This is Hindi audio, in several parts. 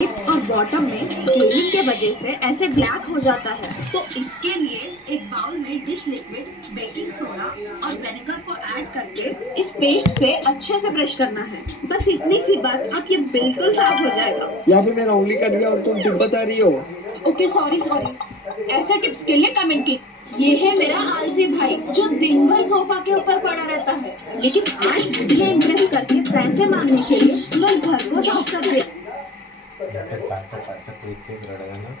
और बॉटम में स्केलिंग के वजह से ऐसे ब्लैक हो जाता है। तो इसके लिए एक बाउल में डिश लिक्विड, बेकिंग सोडा और विनेगर को ऐड करके इस पेस्ट से अच्छे से ब्रश करना है। बस इतनी सी बात, अब ये बिल्कुल साफ हो जाएगा। यहाँ पे मेरा उंगली कर दिया और तुम टिप बता रही हो। Okay sorry. ऐसे टिप्स के लिए कमेंट की। ये है मेरा आलसी भाई जो दिन भर सोफा के ऊपर पड़ा रहता है, लेकिन आज मुझे इम्प्रेस करके पैसे मांगने के लिए तुरंत घर को साफ कर दिया। सारखं तेच रडगा ना.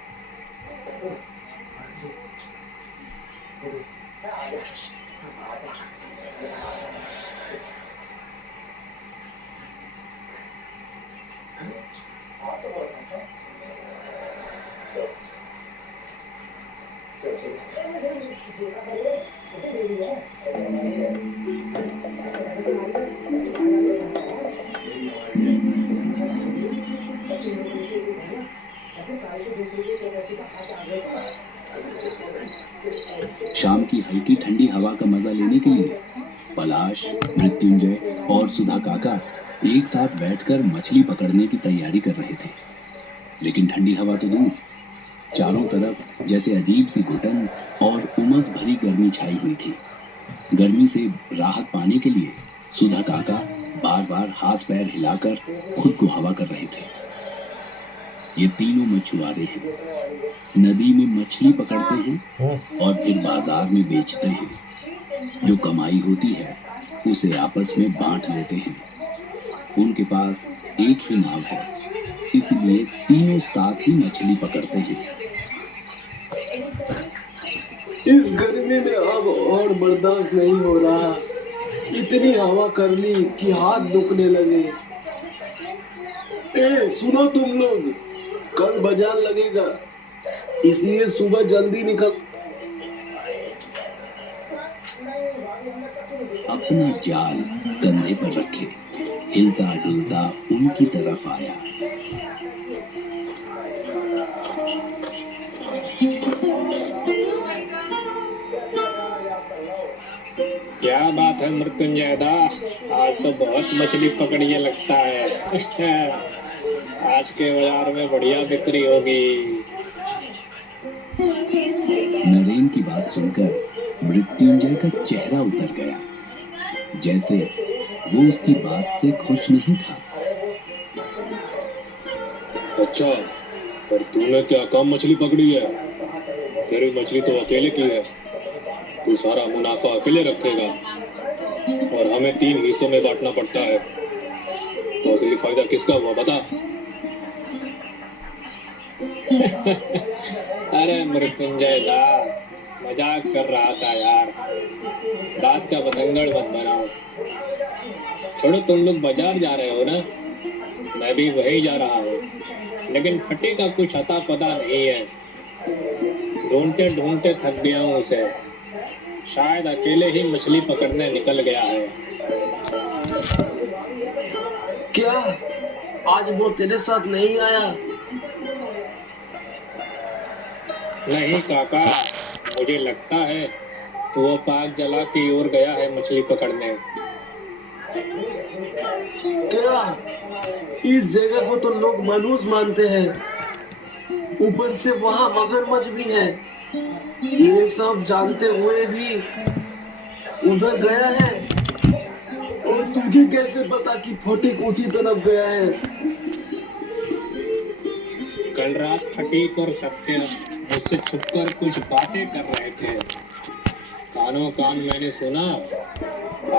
शाम की हल्की ठंडी हवा का मजा लेने के लिए पलाश, मृत्युंजय और सुधा काका एक साथ बैठकर मछली पकड़ने की तैयारी कर रहे थे। लेकिन ठंडी हवा तो दूर, चारों तरफ जैसे अजीब सी घुटन और उमस भरी गर्मी छाई हुई थी। गर्मी से राहत पाने के लिए सुधा काका बार बार हाथ पैर हिलाकर खुद को हवा कर रहे थे। ये तीनों मछुआरे हैं, नदी में मछली पकड़ते हैं और फिर बाजार में बेचते हैं। जो कमाई होती है उसे आपस में बांट लेते हैं। उनके पास एक ही नाव है, इसलिए तीनों साथ ही मछली पकड़ते हैं। इस गर्मी में अब और बर्दाश्त नहीं हो रहा। इतनी हवा कर ली कि हाथ दुखने लगे। सुनो तुम लोग, कल बाजार लगेगा, इसलिए सुबह जल्दी निकल। अपना जाल कंधे पर रखे हिलता डुलता उनकी तरफ आया। क्या बात है मृत्युंजय दा, आज तो बहुत मछली पकड़िए लगता है। आज के बाजार में बढ़िया बिक्री होगी। नरेन की बात सुनकर मृत्युंजय का चेहरा उतर गया, जैसे वो उसकी बात से खुश नहीं था। अच्छा, और तूने क्या कम मछली पकड़ी है? तेरी मछली तो अकेले की है। तू सारा मुनाफा अकेले रखेगा और हमें 3 हिस्सों में बांटना पड़ता है। तो असली फायदा किसका हुआ बता? अरे मृत्युंजय दा, मजाक कर रहा था यार। बात का बतंगड़ मत बनाओ। छोड़ो, तुम लोग बाजार जा रहे हो ना, मैं भी वही जा रहा हूँ। लेकिन फटे का कुछ अता पता नहीं है। ढूंढते ढूंढते थक गया हूँ उसे। शायद अकेले ही मछली पकड़ने निकल गया है। क्या आज वो तेरे साथ नहीं आया? नहीं काका, मुझे लगता है तो वो पाक जला की ओर गया है मछली पकड़ने। क्या इस जगह को तो लोग मनहूस मानते हैं, ऊपर से वहाँ मगरमच्छ भी है। ये सब जानते हुए भी उधर गया है। और तुझे कैसे पता कि फटीक उसी तरफ गया है? कल रात फटीक और सत्य मुझसे छुपकर कुछ बातें कर रहे थे। कानों कान मैंने सुना।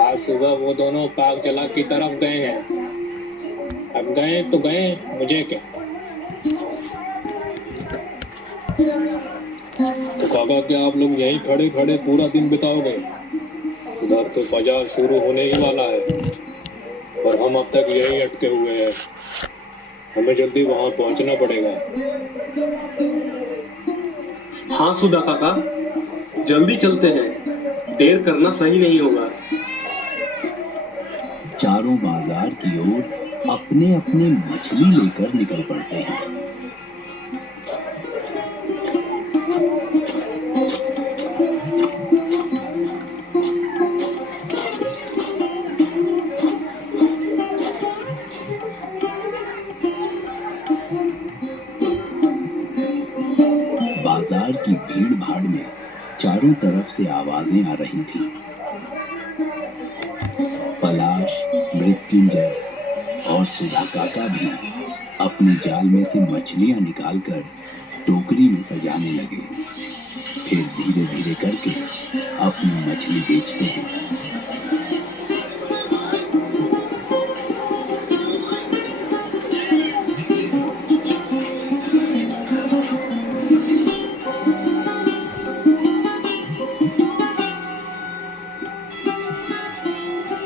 आज सुबह वो दोनों पाक जला की तरफ गए हैं। अब गए तो गए, मुझे क्या। तो काका, क्या आप लोग यहीं खड़े खड़े पूरा दिन बिताओगे? उधर तो बाजार शुरू होने ही वाला है और हम अब तक यहीं अटके हुए हैं। हमें जल्दी वहां पहुंचना पड़ेगा। हाँ सुधा काका, जल्दी चलते हैं, देर करना सही नहीं होगा। चारों बाजार की ओर अपने अपने मछली लेकर निकल पड़ते हैं। बाजार की भीड़ भाड़ में चारों तरफ से आवाजें आ रही थीं। पलाश, मृत्युंजय और सुधा काका भी अपने जाल में से मछलियां निकालकर टोकरी में सजाने लगे। फिर धीरे धीरे करके अपनी मछली बेचते हैं।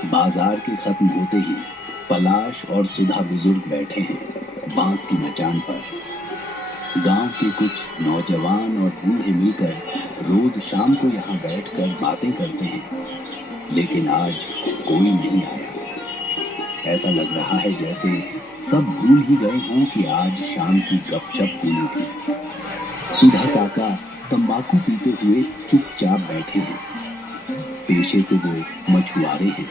बाजार के खत्म होते ही पलाश और सुधा बुजुर्ग बैठे हैं बांस की मचान पर। गांव के कुछ नौजवान और बूढ़े मिलकर रोज शाम को यहाँ बैठकर बातें करते हैं, लेकिन आज कोई नहीं आया। ऐसा लग रहा है जैसे सब भूल ही गए हों कि आज शाम की गपशप होनी थी। सुधा काका तंबाकू पीते हुए चुपचाप बैठे हैं। पेशे से वो मछुआरे हैं,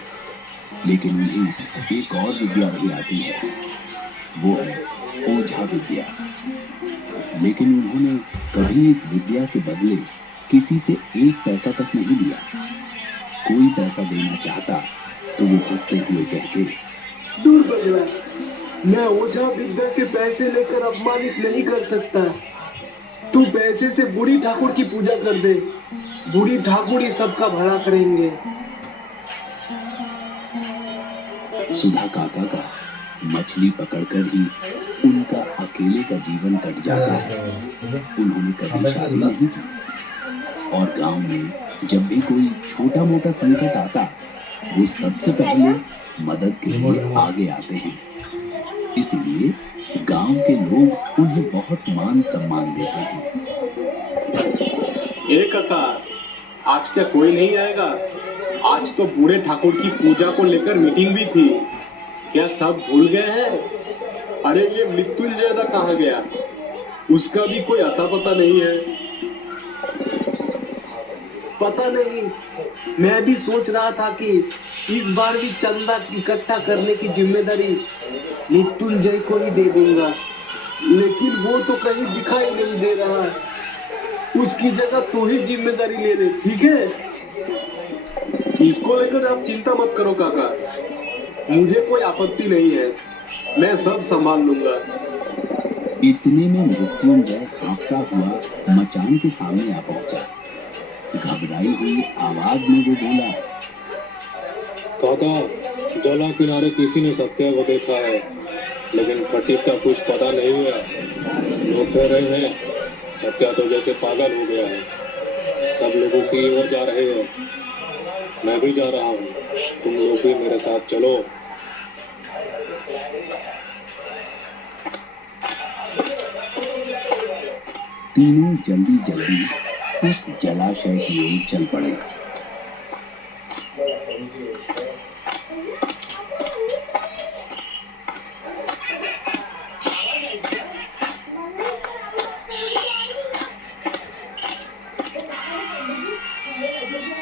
लेकिन उन्हें एक और विद्या भी आती है, वो है ओझा विद्या। लेकिन उन्होंने कभी इस विद्या के बदले किसी से एक पैसा तक नहीं लिया। कोई पैसा देना चाहता तो वो हंसते हुए कहते, दूर बगला, मैं ओझा विद्या के पैसे लेकर अपमानित नहीं कर सकता। तू पैसे से बूढ़ी ठाकुर की पूजा कर दे, बूढ़ी ठाकुर ही सबका भला करेंगे। सुधा काका का मछली पकड़कर ही उनका अकेले का जीवन कट जाता है। उन्होंने कभी शादी नहीं की और गांव में जब भी कोई छोटा मोटा संकट आता, वो सबसे पहले मदद के लिए आगे आते हैं। इसलिए गांव के लोग उन्हें बहुत मान सम्मान देते हैं। ए काका, आज क्या कोई नहीं आएगा? आज तो बूढ़े ठाकुर की पूजा को लेकर मीटिंग भी थी, क्या सब भूल गए हैं? अरे ये मृत्युंजय दा कहाँ गया? उसका भी कोई अता पता नहीं है। पता नहीं, मैं भी सोच रहा था कि इस बार भी चंदा इकट्ठा करने की जिम्मेदारी मृत्युंजय को ही दे दूंगा, लेकिन वो तो कहीं दिखाई नहीं दे रहा। उसकी जगह तू ही जिम्मेदारी ले ले, ठीक है? इसको लेकर आप चिंता मत करो काका, मुझे कोई आपत्ति नहीं है, मैं सब संभाल लूंगा। इतने में मृत्युंजय हाँफता हुआ मचान के सामने आ पहुंचा। घबराई हुई आवाज में वो बोला, काका, जला किनारे किसी ने सत्या को देखा है, लेकिन फटीक का कुछ पता नहीं है। लोग कह रहे हैं सत्या तो जैसे पागल हो गया है। सब लोग उसी ओर जा रहे हैं, मैं भी जा रहा हूँ, तुम लोग भी मेरे साथ चलो। तीनों जल्दी जल्दी उस जलाशय की ओर चल पड़े।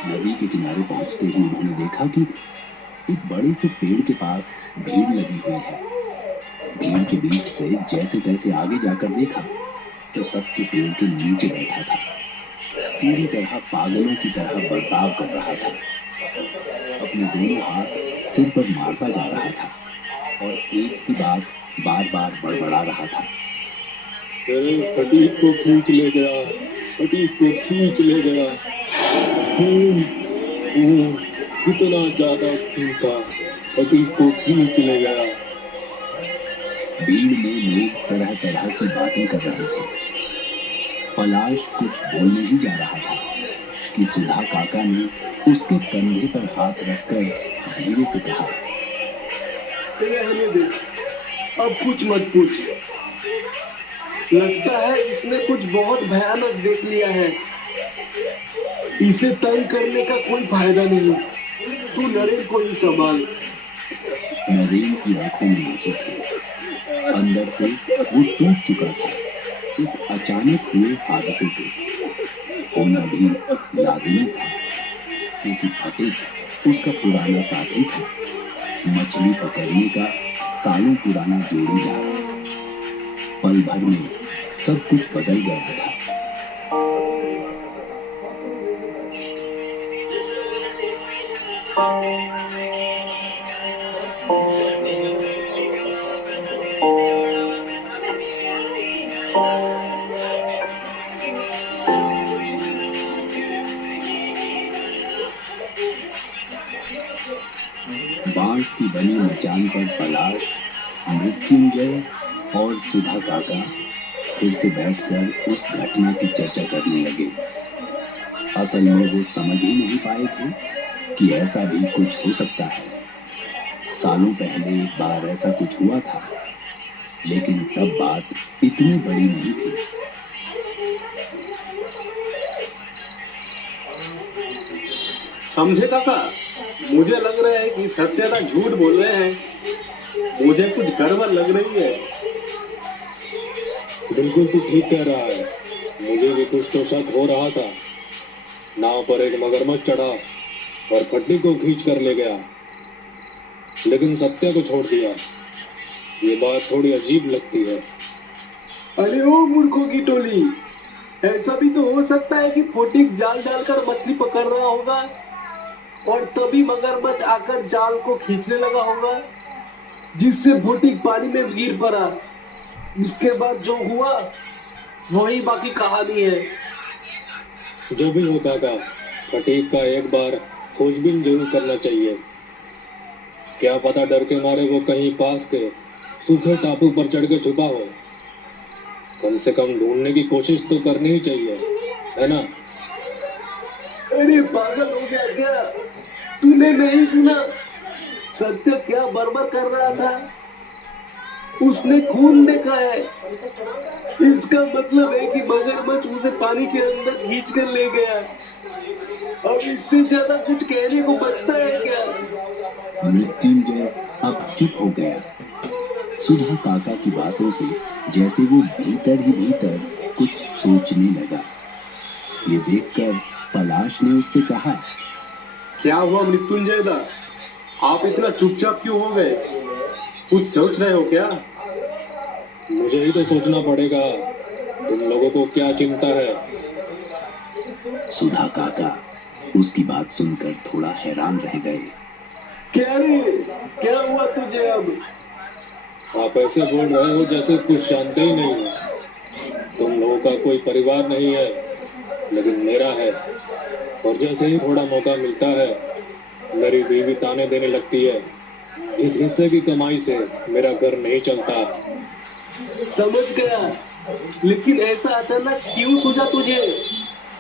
नदी के किनारे पहुंचते ही उन्होंने देखा कि एक बड़े से पेड़ के पास भीड़ लगी हुई है। भीड़ के बीच से जैसे तैसे आगे जाकर देखा तो सत्य पेड़ के नीचे बैठा था। पूरी तरह पागलों की तरह बर्ताव कर रहा था। अपने दोनों हाथ सिर पर मारता जा रहा था और एक ही बात बार बार बड़बड़ा रहा था, तेरे फटीक को खींच ले गया, फटीक को खींच ले गया। कितना ज्यादा खून था, फटीक को खींच ले गया। भीड़ में लोग तरह तरह की बातें कर रहे थे। पलाश कुछ बोल नहीं जा रहा था कि सुधा काका ने उसके कंधे पर हाथ रखकर धीरे से कहा, रहने दे, अब कुछ मत पूछ। लगता है इसने कुछ बहुत भयानक देख लिया है। इसे तंग करने का कोई फायदा नहीं। तू नरेन को ही संभाल। नरेन की आंखों में आंसू थे। अंदर से वो टूट चुका था इस अचानक हुए हादसे से। होना भी लाजिमी था, क्योंकि फटीक उसका पुराना साथी था, मछली पकड़ने का सालों पुराना जोड़ीदार। पल भर में सब कुछ बदल गया था। बने मचान पर पलाश, मृत्युंजय और सुधा काका फिर से बैठकर उस घटना की चर्चा करने लगे। असल में वो समझ ही नहीं पाए थे कि ऐसा भी कुछ हो सकता है। सालों पहले एक बार ऐसा कुछ हुआ था, लेकिन तब बात इतनी बड़ी नहीं थी। समझे काका, मुझे लग रहा है कि सत्यता झूठ बोल रहे हैं। मुझे कुछ गड़बड़ लग रही है। बिल्कुल तू ठीक कह रहा है। मुझे भी कुछ तो शक हो रहा था। नाव पर एक मगरमच्छ चढ़ा और फट्टी को खींच कर ले गया, लेकिन सत्या को छोड़ दिया। ये बात थोड़ी अजीब लगती है। अरे ओ मूर्खों की टोली, ऐसा भी तो हो सकता है कि फोटिक जाल डालकर मछली पकड़ रहा होगा और तभी मगरमच्छ आकर जाल को खींचने लगा होगा, जिससे फोटिक पानी में गिर पड़ा। इसके बाद जो हुआ वही बाकी कहानी है। जो भी हो काका, फटीक का एक बार खोजबीन जरूर करना चाहिए। क्या पता डर के मारे वो कहीं पास के सूखे टापू पर चढ़ के छुपा हो। कम से कम ढूंढने की कोशिश तो करनी ही चाहिए, है ना? अरे पागल हो गया क्या? तूने नहीं सुना सत्य क्या बर्बर कर रहा था? उसने खून देखा है। इसका मतलब है कि मगरमच्छ उसे पानी के अंदर खींच कर ले गया। अब इससे ज्यादा कुछ कहने को बचता है क्या? मृत्युंजय अब चुप हो गया। सुधा काका की बातों से जैसे वो भीतर ही भीतर कुछ सोचने लगा। ये देखकर पलाश ने उससे कहा, क्या हुआ मृत्युंजय दा? आप इतना चुपचाप क्यों हो गए? कुछ सोच रहे हो क्या? मुझे ही तो सोचना पड़ेगा। तुम लोगों को क्या चिंता है? सुधा काका उसकी बात सुनकर थोड़ा हैरान रह गए। क्या रे, क्या हुआ तुझे अब? आप ऐसे बोल रहे हो जैसे कुछ जानते ही नहीं हो। तुम लोगों का कोई परिवार नहीं है, लेकिन मेरा है। और जैसे ही थोड़ा मौका मिलता है, मेरी बीवी ताने देने लगती है। इस हिस्से की कमाई से मेरा घर नहीं चलता। समझ गया, लेकिन ऐसा अचानक क्यों सूझा तुझे?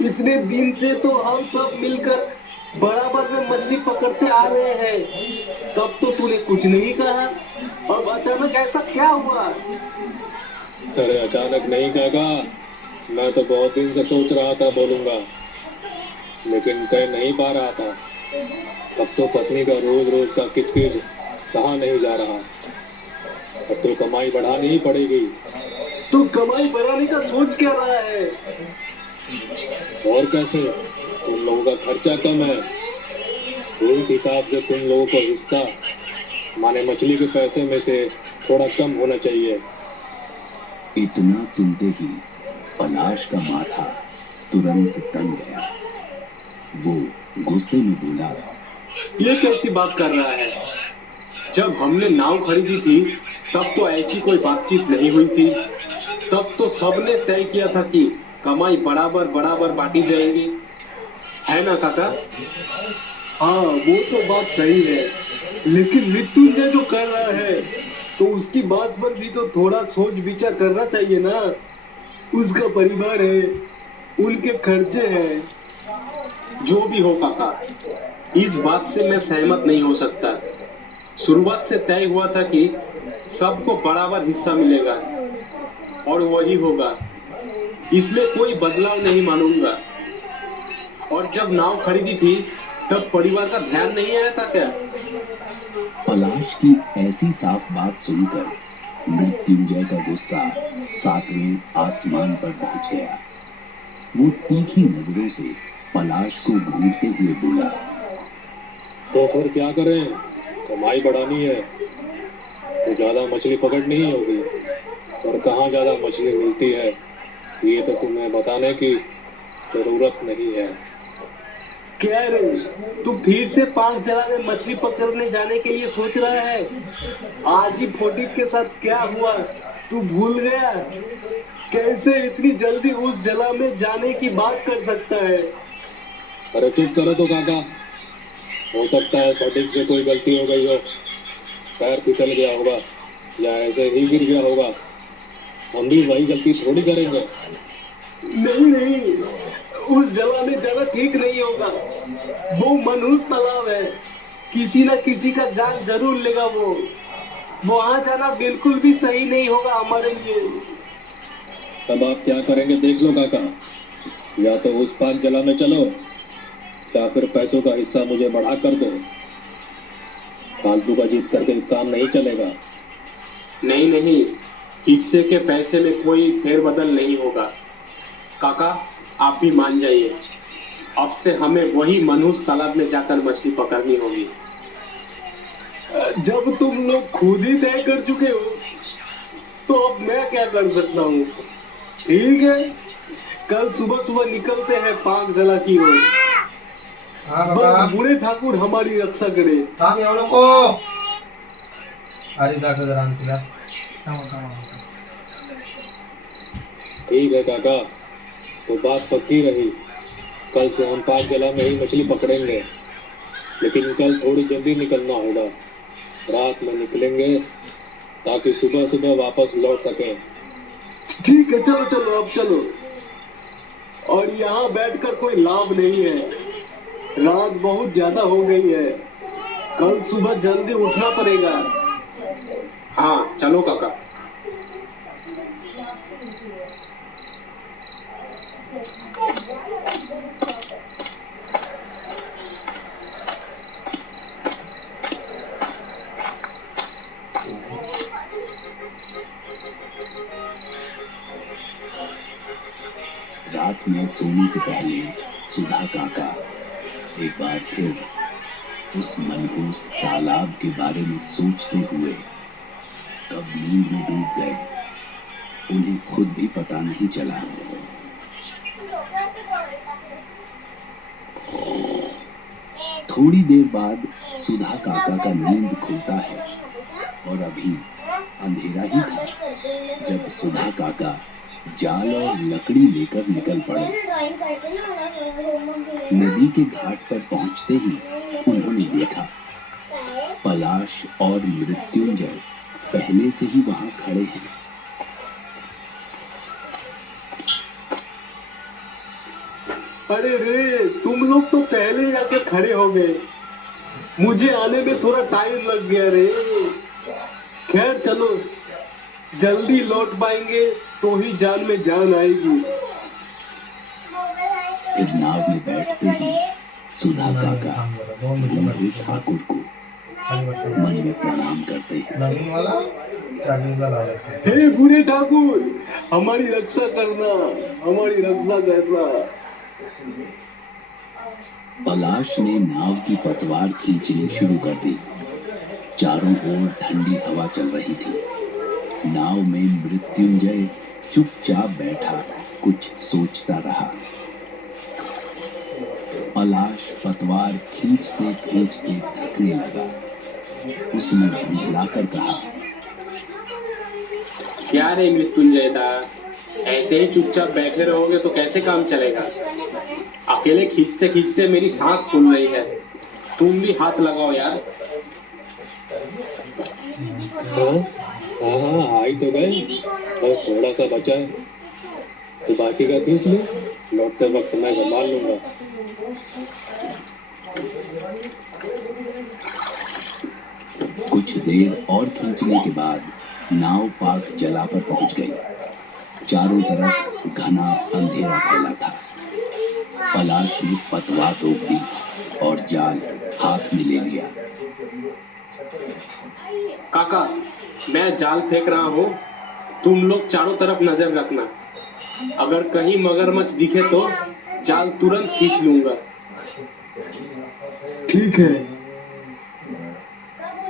इतने दिन से तो हम सब मिलकर बराबर में मछली पकड़ते आ रहे हैं, तब तो तूने कुछ नहीं कहा। अब अचानक ऐसा क्या हुआ? अरे अचानक नहीं काका, मैं तो बहुत दिन से सोच रहा था बोलूंगा, लेकिन कह नहीं पा रहा था। अब तो पत्नी का रोज रोज का किचकिच सहा नहीं जा रहा। अब तो कमाई बढ़ानी ही पड़ेगी। तू कमाई बढ़ाने का सोच क्या रहा है? और कैसे? तुम लोगों का खर्चा कम है, तो इस हिसाब से तुम लोगों को हिस्सा माने मछली के पैसे में से थोड़ा कम होना चाहिए। इतना सुनते ही पलाश का माथा तुरंत तन गया। वो गुस्से में बोला, ये कैसी बात कर रहा है? जब हमने नाव खरीदी थी तब तो ऐसी कोई बातचीत नहीं हुई थी। तब तो सबने तय किया था कि कमाई बराबर बराबर बांटी जाएगी, है ना काका? हाँ, वो तो बात सही है, लेकिन मृत्युंजय जो कर रहा है तो उसकी बात पर भी तो थोड़ा सोच विचार करना चाहिए ना। उसका परिवार है, उनके खर्चे हैं। जो भी हो काका, इस बात से मैं सहमत नहीं हो सकता। शुरुआत से तय हुआ था कि सबको बराबर हिस्सा मिलेगा और वही होगा। इसमें कोई बदलाव नहीं मानूंगा। और जब नाव खरीदी थी तब परिवार का ध्यान नहीं आया था क्या? पलाश की ऐसी साफ बात सुनकर मृत्युंजय का गुस्सा 7वें आसमान पर पहुंच गया। वो तीखी नजरों से पलाश को घूरते हुए बोला, तो फिर क्या करें? कमाई बढ़ानी है तो ज्यादा मछली पकड़नी ही होगी। और कहाँ ज्यादा मछली मिलती है ये तो तुम्हें बताने की जरूरत नहीं है। क्या रे, तू फिर से पांच जला में मछली पकड़ने जाने के लिए सोच रहा है? आज ही फोटिक के साथ क्या हुआ तू भूल गया? कैसे इतनी जल्दी उस जला में जाने की बात कर सकता है? अरे चुप करो तो काका। हो सकता है फटीक से कोई गलती हो गई हो। पैर फिसल गया होगा या ऐसे ही गिर गया होगा, हम भी वही गलती थोड़ी करेंगे। नहीं नहीं, उस जगह में जाना ठीक नहीं होगा। वो मनहूस तालाब है, किसी ना किसी का जान जरूर लेगा वो। वहां जाना बिल्कुल भी सही नहीं होगा हमारे लिए। तब आप क्या करेंगे देख लो काका, या तो उस पाक जला में चलो या फिर पैसों का हिस्सा मुझे बढ़ा कर दो। फालतू का जीत करके काम नहीं चलेगा। नहीं नहीं, हिस्से के पैसे में कोई फेरबदल नहीं होगा। काका आप भी मान जाइए, अब से हमें वही मनहूस तालाब में जाकर मछली पकड़नी होगी। जब तुम लोग खुद ही तय कर चुके हो तो अब मैं क्या कर सकता हूँ। ठीक है, कल सुबह सुबह निकलते हैं पाक जला की ओर। हाँ बस बाबा बूढ़े ठाकुर हमारी रक्षा करे। काम ये लोग को आज इधर से जरा निकला काम ठीक है काका, तो बात पक्की रही। कल से हम पाक जला में ही मछली पकड़ेंगे, लेकिन कल थोड़ी जल्दी निकलना होगा। रात में निकलेंगे ताकि सुबह सुबह वापस लौट सकें। ठीक है, चलो चलो अब चलो। और यहाँ बैठकर कोई लाभ नहीं है, रात बहुत ज्यादा हो गई है। कल सुबह जल्दी उठना पड़ेगा। हाँ चलो काका। रात में सोने से पहले सुधा काका एक बार फिर उस मनहूस तालाब के बारे में सोचते हुए कब नींद में डूब गए, उन्हें खुद भी पता नहीं चला। थोड़ी देर बाद सुधा काका का नींद खुलता है और अभी अंधेरा ही था जब सुधा काका जाल और लकड़ी लेकर निकल पड़े। नदी के घाट पर पहुंचते ही उन्होंने देखा पलाश और मृत्युंजय पहले से ही वहां खड़े हैं। अरे रे, तुम लोग तो पहले ही आके खड़े हो गए। मुझे आने में थोड़ा टाइम लग गया रे। खैर चलो, जल्दी लौट पाएंगे तो ही जान में जान आएगी। फिर नाव में बैठते ही सुधा काका बूढ़े ठाकुर को मन में प्रणाम करते हैं। नवीन वाला चार्जिंग वाला हे बूढ़े ठाकुर, हमारी रक्षा करना, हमारी रक्षा करना। पलाश ने नाव की पतवार खींचनी शुरू कर दी। चारों ओर ठंडी हवा चल रही थी। नाव में मृत्युंजय चुपचाप बैठा कुछ सोचता रहा। पलाश पतवार खींचते खींचते थकने लगा। उसने झुंझलाकर कहा, क्या रे मृत्युंजय दा, ऐसे ही चुपचाप बैठे रहोगे तो कैसे काम चलेगा। अकेले खींचते खींचते मेरी सांस फूल रही है, तुम भी हाथ लगाओ यार। हाँ हाँ, आ ही तो गए, बस थोड़ा सा बचा है, तो बाकी का खींच लो, लौटते वक्त मैं संभाल लूंगा। कुछ देर और खींचने के बाद नाव पाक जला पर पहुंच गई। चारों तरफ घना अंधेरा फैला था। पलाश ने पतवार रोक दी और जाल हाथ में ले लिया। काका मैं जाल फेंक रहा हूँ, तुम लोग चारों तरफ नजर रखना। अगर कहीं मगरमच्छ दिखे तो जाल तुरंत खींच लूंगा। ठीक है।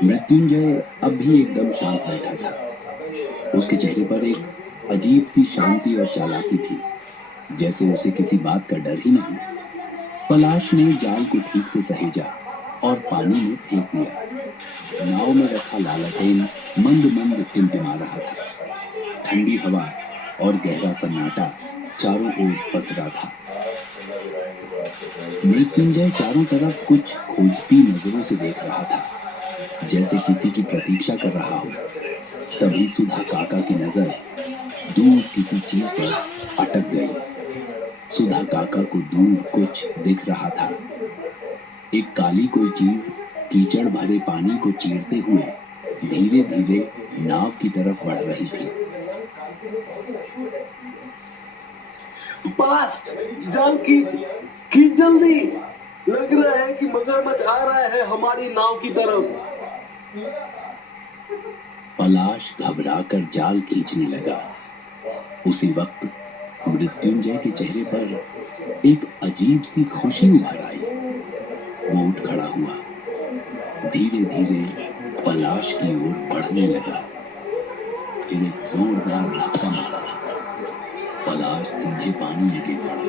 मृत्युंजय अब भी एकदम शांत बैठा था। उसके चेहरे पर एक अजीब सी शांति और चालाकी थी, जैसे उसे किसी बात का डर ही नहीं। पलाश ने जाल को ठीक से सहेजा और पानी में फेंक दिया। नाव में रखा लालटेन मंद मंद टिमटिमा रहा था। ठंडी हवा और गहरा सन्नाटा चारों ओर पसरा था। मृत्युंजय चारों तरफ कुछ खोजती नजरों से देख रहा था। जैसे किसी की प्रतीक्षा कर रहा हो। तभी सुधा काका की नजर दूर किसी चीज पर अटक गई। सुधा काका को दूर कुछ दिख रहा था। एक काली कोई चीज कीचड़ भरे पानी को चीरते हुए धीरे धीरे नाव की तरफ बढ़ रही थी। पास जाल खींच खींच जल्दी, लग रहा है कि मगरमच्छ आ रहा है हमारी नाव की तरफ। पलाश घबराकर जाल खींचने लगा। उसी वक्त मृत्युंजय के चेहरे पर एक अजीब सी खुशी उभर आई। वो उठ खड़ा हुआ, धीरे धीरे पलाश की ओर बढ़ने लगा। फिर एक जोरदार धक्का मारा। पलाश सीधे पानी में गिर पड़ा।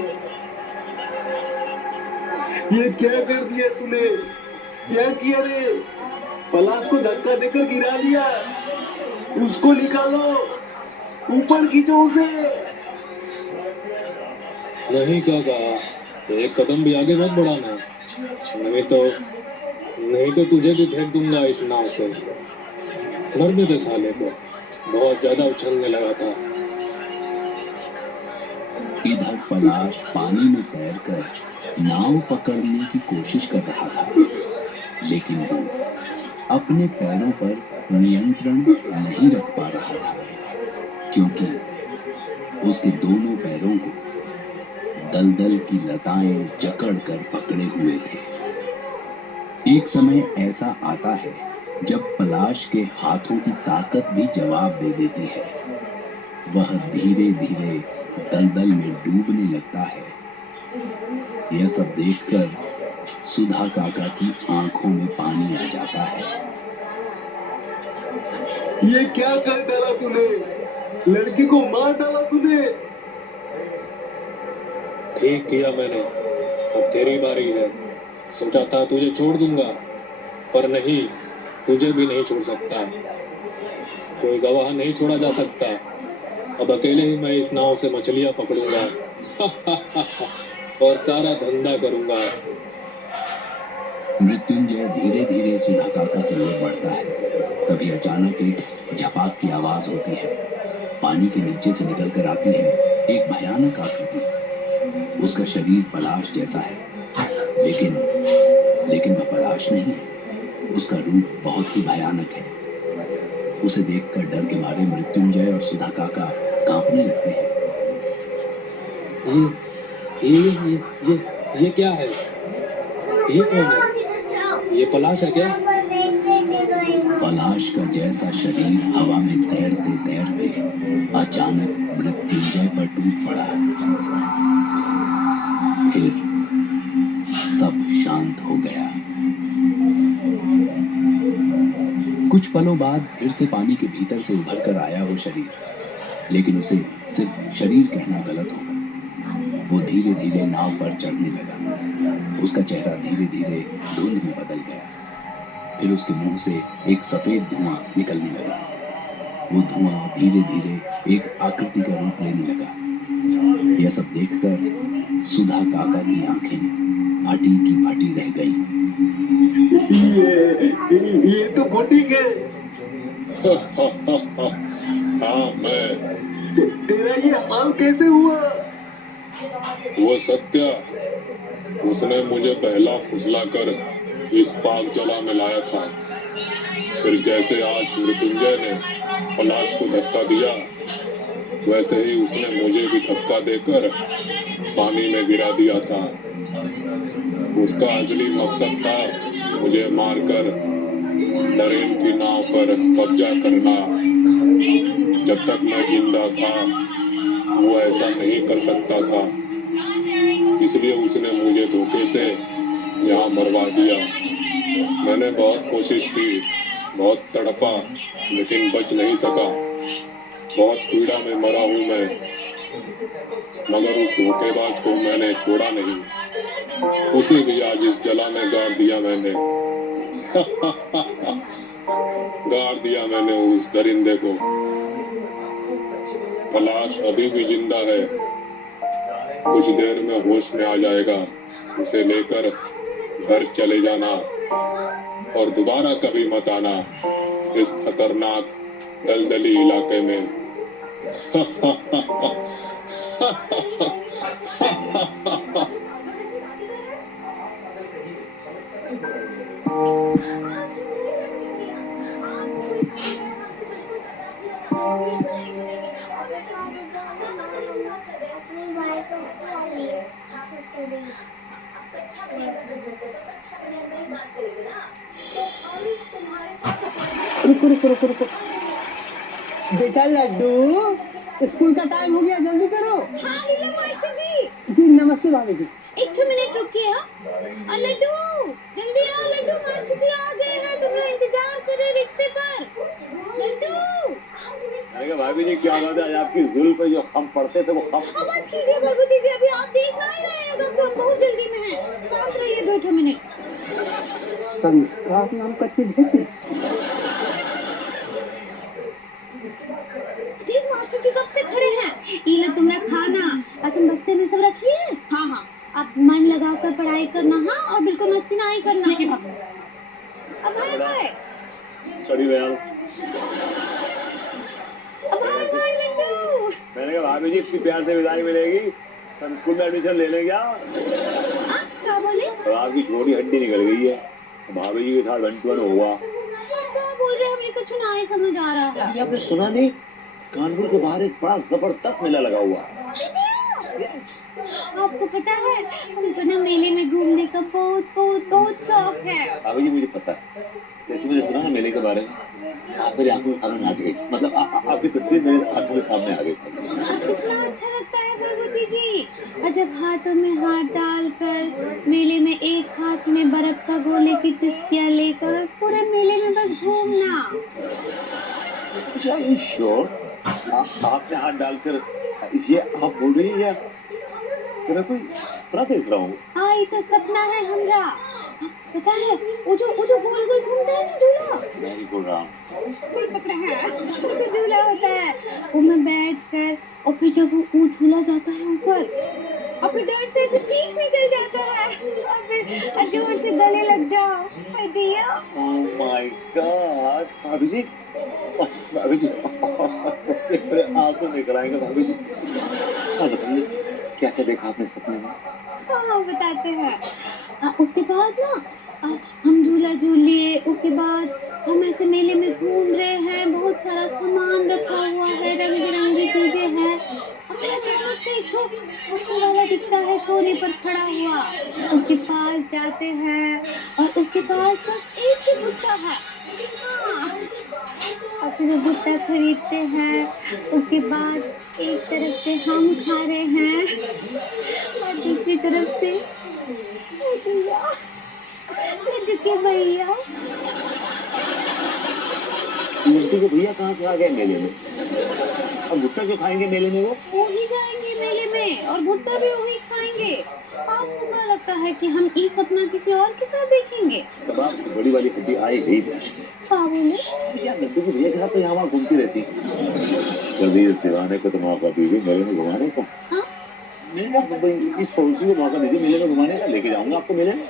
ये क्या कर दिया तूने? क्या किया रे? पलाश को धक्का देकर गिरा दिया। उसको निकालो, ऊपर खींचो उसे। नहीं काका, एक कदम भी आगे मत बढ़ाना, नहीं तो तुझे भी फेंक दूंगा इस नाव से। मरने दे साले को, बहुत ज्यादा उछलने लगा था। इधर पलाश पानी में तैरकर नाव पकड़ने की कोशिश कर रहा था, लेकिन वो अपने पैरों पर नियंत्रण नहीं रख पा रहा था, क्योंकि उसके दोनों पैरों को दलदल की लताएं जकड़ कर पकड़े हुए थे। एक समय ऐसा आता है जब पलाश के हाथों की ताकत भी जवाब दे देती है। वह धीरे धीरे दलदल में डूबने लगता है। यह सब देखकर सुधा काका की आंखों में पानी आ जाता है। ये क्या कर डाला तूने? लड़की को मार डाला तूने। ठीक किया मैंने, अब तेरी बारी है। सोचा था तुझे छोड़ दूंगा, पर नहीं, तुझे भी नहीं छोड़ सकता। कोई गवाह नहीं छोड़ा जा सकता। अब अकेले ही मैं इस नाव से मछलियां पकड़ूंगा और सारा धंधा करूंगा। मृत्युंजय धीरे धीरे सुधा काका की ओर बढ़ता है। तभी अचानक एक झपाक की आवाज होती है। पानी के नीचे से निकल कर आती है एक भयानक आकृति। उसका शरीर पलाश जैसा है, लेकिन वह पलाश नहीं है। उसका रूप बहुत ही भयानक है। उसे देखकर डर के मारे मृत्युंजय और सुधा काका कांपने लगते हैं। ये क्या है? ये कौन है? ये पलाश है क्या? पलाश का जैसा शरीर हवा में तैरते तैरते अचानक मृत्युंजय पर टूट पड़ा। फिर सब शांत हो गया। कुछ पलों बाद फिर से पानी के भीतर से उभर कर आया वो शरीर, लेकिन उसे सिर्फ शरीर कहना गलत होगा। वो धीरे धीरे नाव पर चढ़ने लगा। उसका चेहरा धीरे धीरे धुंध में बदल गया। फिर उसके मुंह से एक सफेद धुआं निकलने लगा। वो धुआं धीरे धीरे एक आकृति का रूप लेने लगा। यह सब देखकर सुधा काका की आंखें फटी की फटी रह गईं। ये तो फटीक है। हाँ, मैं। तेरा ये हाल कैसे हुआ? वो सत्या, उसने मुझे पहला फुसलाकर इस पाक जला में लाया था। फिर जैसे आज मृत्युंजय ने पलाश को धक्का दिया, वैसे ही उसने मुझे भी धक्का देकर पानी में गिरा दिया था। उसका असली मकसद था मुझे मारकर नरेन की नाव पर कब्जा करना। जब तक मैं जिंदा था वो ऐसा नहीं कर सकता था, इसलिए उसने मुझे धोखे से यहाँ मरवा दिया। मैंने बहुत कोशिश की, बहुत तड़पा, लेकिन बच नहीं सका। बहुत पीड़ा में मरा हूँ मैं, मगर उस धोखेबाज को मैंने छोड़ा नहीं। उसे भी आज इस जला में गाड़ दिया मैंने। गाड़ दिया मैंने उस दरिंदे को। पलाश अभी भी जिंदा है, कुछ देर में होश में आ जाएगा। उसे लेकर घर चले जाना। और दोबारा कभी मत आना इस खतरनाक दलदली इलाके में। रुको रुको रुको रुको। बेटा लड्डू, स्कूल का टाइम हो गया, जल्दी करो। हाँ लीला मास्टर जी। जी नमस्ते भाभी जी। एक 2 मिनट रुकिए। हाँ लड्डू जल्दी आओ, लड्डू मास्टर जी आ गए हैं, तुम लोग इंतजार कर रहे रिक्शे पर। लड्डू मैंने कहा भाभी जी क्या बात है, आज आपकी जुल्फ पे जो हम पढ़ते थे वो हम। बस कीजिए बलबुद्धि जी, अभी आप देख ना ही रहे हैं तो हम बहुत जल्दी में हैं। शांत रहिए 2 मिनट। संस्कार नाम का चीज है क्या? देख मास्टर जी कब से खड़े हैं। ये लो तुम्हारा खाना और तुम बस्ते में सब रख लिए। हाँ हाँ आप मन लगा कर पढ़ाई करना। हाँ और बिल्कुल मस्ती ना ही करना। अब हाय हाय सॉरी मैम। अब हाय हाय लड्डू। मैंने कहा भाभी जी इतनी प्यार से विदाई मिलेगी, हम स्कूल में एडमिशन ले लें क्या? क्या बोले? और आपकी छोटी हड्डी निकल गई है, भाभी जी के साथ 1-2 हुआ। क्या बोल रहे हैं, हमने कुछ ना ही समझ आ रहा। अभी आपने सुना नहीं, कानपुर के बाहर एक बड़ा जबरदस्त मेला लगा हुआ। आपको पता है हमको ना मेले में घूमने का बहुत बहुत बहुत शौक है। भाभी जी मुझे पता है, जैसे मुझे सुना ना मेले के बारे में, आप मेरी आंखों के सामने नाच गई। मतलब आपकी तस्वीर मेरे आंखों के सामने आ गई। कितना अच्छा लगता है बलबुद्धि जी, और जब हाथों में हाथ डालकर मेले में एक हाथ में बर्फ का गोले की चुस्कियां लेकर और पूरे मेले में बस घूमना। अच्छा ये श्योर आपने हाथ डालकर ये आप बोल रही है मैं कोई सपना देख रहा हूँ? हाँ ये तो सपना है हमरा। पता है वो जो गोल गोल घूमता है ना झूला, मैं ही बोल रहा हूँ। कोई पकड़ा है वो जो झूला होता है वो में बैठ कर, और फिर जब वो झूला जाता है ऊपर और फिर डर से ऐसे चीख निकल जाता है और फिर जोर से गले लग जाओ। हाय दिया। ओह माय गॉड भाभी जी, बस भाभी जी मेरे आंसू निकल आएंगे भाभी जी। अच्छा बताइए क्या क्या देखा आपने सपने में? हाँ बताते हैं। उसके बाद ना हम झूला झूल लिए, उसके बाद हम ऐसे मेले में घूम रहे हैं, बहुत सारा सामान रखा हुआ है, रंग बिरंगी चीजें हैं, और फिर अचानक से एक ऑटो वाला दिखता है कोने पर खड़ा हुआ। उसके पास जाते हैं और उसके पास बस एक ही भुट्टा है। हाँ और फिर वो भुट्टा खरीदते हैं। उसके बाद एक तरफ से हम खा रहे हैं और दूसरी तरफ से लड्डू के भैया। लड्डू के भैया कहाँ से आ गए मेले में? अब भुट्टा क्यों खाएंगे मेले में? वो ही जाएंगे मेले में और भुट्टा भी वही खाएंगे। आपको क्या लगता है कि हम ये सपना किसी और के साथ देखेंगे? तब आप बड़ी वाली हड्डी आई गई। क्या बोले? यार लड्डू के भैया के साथ तो यहाँ घूमती रहती। कभी इस दीवाने को तो मौका दीजिए मेले में घुमाने का। हाँ? इस पड़ोसी को मौका दीजिए मेले में घुमाने का, लेके जाऊंगा आपको मेले में।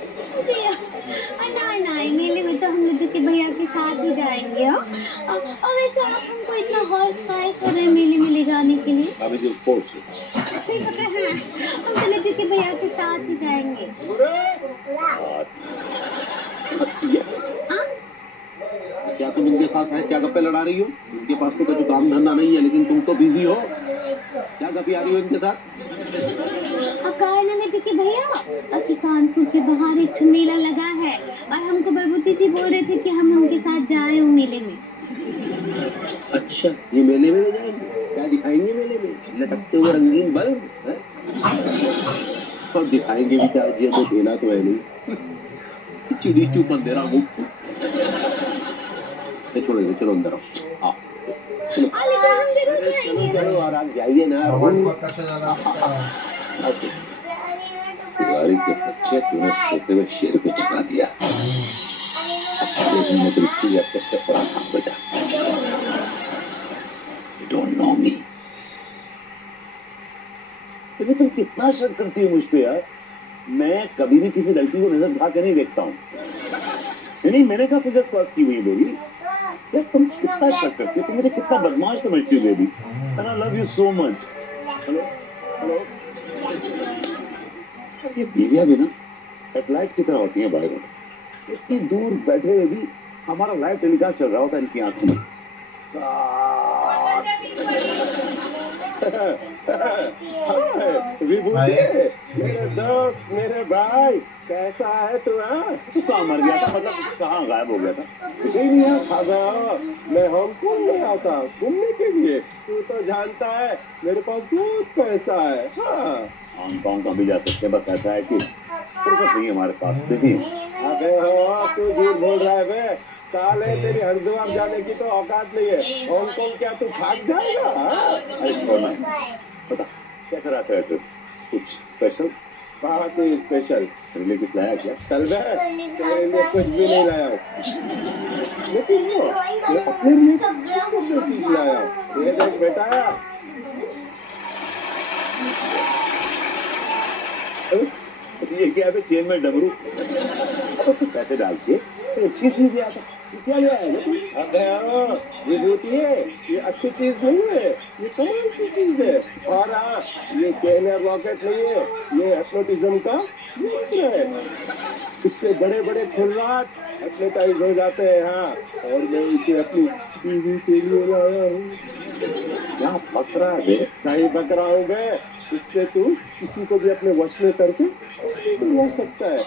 नहीं मेले में तो हम लड्डू के भैया के साथ ही जाएंगे। और वैसे आप हमको इतना हॉर्स काय कर रहे हैं मेले में ले जाने के लिए? अभी जो स्पोर्ट्स सही पता है, हम तो लड्डू के भैया के साथ ही जाएंगे। क्या तुम इनके साथ है? क्या गप्पे लड़ा रही हो? इनके पास तो कुछ काम धंधा नहीं है, लेकिन तुम तो बिजी हो। क्या गप्पी आ रही हो इनके साथ? लड्डू के भैया कि कानपुर के बाहर एक मेला लगा है और हमको बलबुद्धि जी बोल रहे थे कि हम उनके साथ जाएं वो मेले में। अच्छा ये मेले में ले जाएंगे? क्या दिखाएंगे मेले में? लटकते हुए रंगीन बल्ब है? और दिखाएंगे भी क्या? ये तो खेला तो है नहीं। चिड़ी चुप अंधेरा मुक्त। छोड़ो चलो अंदर आओ। लेकिन हम जरूर जाएंगे। चलो आराम जाइए ना। गाड़ी के बच्चे तूने सोते हुए शेर को चढ़ा दिया। कैसे पड़ा था बेटा? You don't know me। तुम कितना शक करती हो मुझ पे यार? मैं कभी भी किसी लड़की को नजर उठा के नहीं देखता हूँ। नहीं मैंने कहा फिगर्स पास की हुई बेबी। यार तुम कितना शक करती हो, तुम मुझे कितना बदमाश समझती हो baby, and I love you so much. Hello hello, ये बीवियां भी ना सैटेलाइट की तरह होती हैं भाई बहन, इतनी दूर बैठे हुए भी हमारा लाइव टेलीकास्ट चल रहा होता है इनकी आंखों में। विभूति मेरे दोस्त मेरे भाई कैसा है तू? तू कहाँ मर गया था, मतलब कहाँ गायब हो गया था? नहीं यार मैं हांगकांग में आता घूमने के लिए, तू तो जानता है मेरे पास बहुत पैसा है। हांगकांग का भी जा सकते, बस ऐसा है कि फुर्सत नहीं हमारे पास, बिजी। अबे हो तू झूठ बोल रहा है बे साले, तेरी हरिद्वार जाने की तो औकात नहीं है, हांगकांग क्या तू भाग जाएगा? अरे छोड़ना, बता कैसा रहता है ट्रिप? कुछ स्पेशल? बहुत ही स्पेशल। मेरे कुछ लाया क्या? चल बे तेरे लिए कुछ भी नहीं लाया, लेकिन वो मैं अपने लिए कुछ चीज लाया। ये देख बेटा, ये क्या है? चेन में डमरू। अब तू पैसे डाल के अच्छी चीज ले आता, क्या ले आया? अबे विभूति है, ये अच्छी चीज नहीं है, ये कमाल की चीज है। और हाँ, ये चेन या रॉकेट नहीं है, ये हिप्नोटिज्म का यंत्र है। इससे बड़े बड़े खुर्राट हिप्नोटाइज हो जाते हैं। हाँ, और मैं इसे अपनी बीवी के लिए लाया हूँ। क्या बक रहा है? सही बक रहा हूँ मैं। इससे तू किसी को भी अपने वश में करके ला सकता है।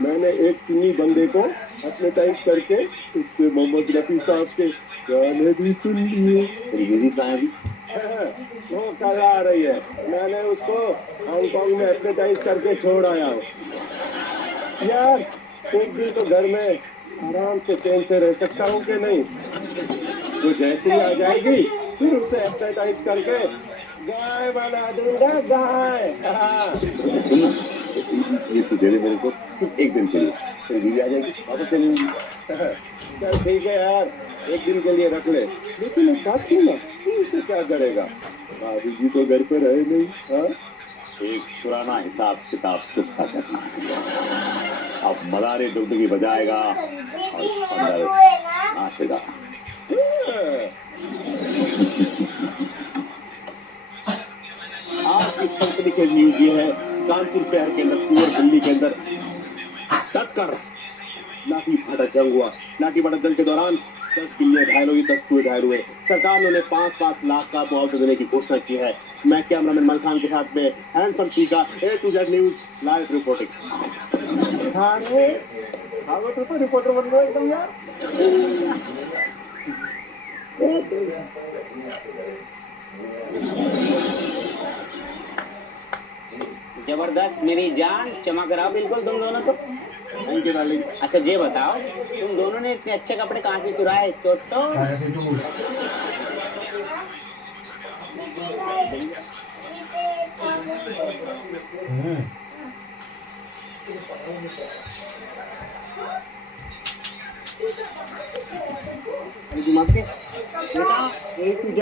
मैंने एक चुनी बंदे को हिप्नोटाइज करके इससे मोहम्मद रफी साहब के गाने भी सुन लिए। वो कल आ रही है, मैंने उसको हांगकांग में हिप्नोटाइज करके छोड़ आया हूँ। यार एक दिन तो घर में आराम से चैन से रह सकता हूँ कि नहीं? वो जैसे ही आ जाएगी फिर उसे हिप्नोटाइज करके गाय बना दूंगा, गाय। ये तो दे दे मेरे को सिर्फ एक दिन के लिए, फिर बीवी आ जाएगी वापस ले लूंगी। चल ठीक है यार, एक दिन के लिए रख ले, लेकिन एक बात सुन ना, तू उसे क्या करेगा? भाभी जी तो घर पे रहे नहीं। हाँ, एक पुराना हिसाब किताब चुकता करना है। अब मदारी डुगडुगी बजाएगा और अंदर नाचेगा। आज की कंपनी के न्यूज ये है, कानपुर शहर के अंदर कुंवर दिल्ली के अंदर टक्कर, लाठी फाटा जंग हुआ। लाठी फाटा जंग के दौरान 10 किले घायल हुए, 10 चूहे घायल हुए। सरकार ने 5-5 लाख का मुआवजा देने की घोषणा की है। मैं कैमरामैन मल खान के साथ में हैंडसम टीका, A to Z news live reporting. अरे तो रिपोर्टर बन गया एकदम यार। जबरदस्त मेरी जान, चमक रहा बिल्कुल तुम दोनों तो। Thank you darling. अच्छा ये बताओ, तुम दोनों ने इतने अच्छे कपड़े कहाँ से चुराए? चोटो दिमाग के बेटा, A to Z